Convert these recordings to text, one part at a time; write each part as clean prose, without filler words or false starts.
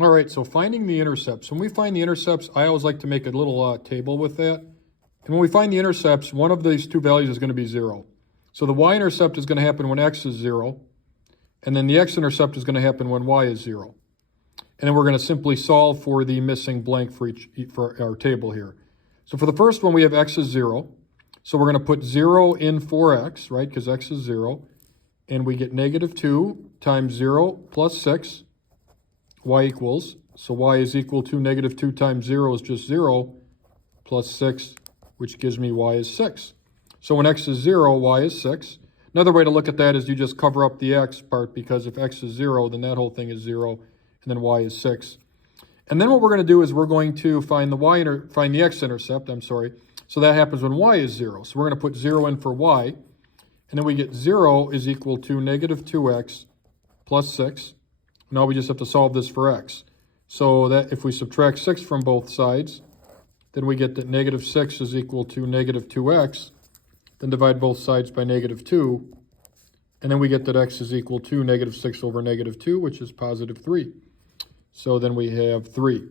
All right, so finding the intercepts. When we find the intercepts, I always like to make a little table with that. And when we find the intercepts, one of these two values is going to be 0. So the y-intercept is going to happen when x is 0, and then the x-intercept is going to happen when y is 0. And then we're going to simply solve for the missing blank for our table here. So for the first one, we have x is 0. So we're going to put 0 in for x, right, because x is 0. And we get negative 2 times 0 plus 6, y equals. So y is equal to negative 2 times 0 is just 0, plus 6, which gives me y is 6. So when x is 0, y is 6. Another way to look at that is you just cover up the x part, because if x is 0, then that whole thing is 0, and then y is 6. And then what we're going to do is we're going to find the x-intercept, So that happens when y is 0. So we're going to put 0 in for y, and then we get 0 is equal to negative 2x plus 6. Now we just have to solve this for x. So that if we subtract 6 from both sides, then we get that negative 6 is equal to negative 2x. Then divide both sides by negative 2. And then we get that x is equal to negative 6 over negative 2, which is positive 3. So then we have 3.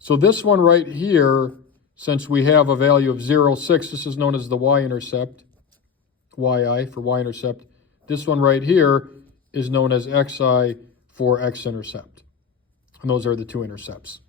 So this one right here, since we have a value of 0, 6, this is known as the y-intercept, yi for y-intercept. This one right here is known as xi for x-intercept. And those are the two intercepts.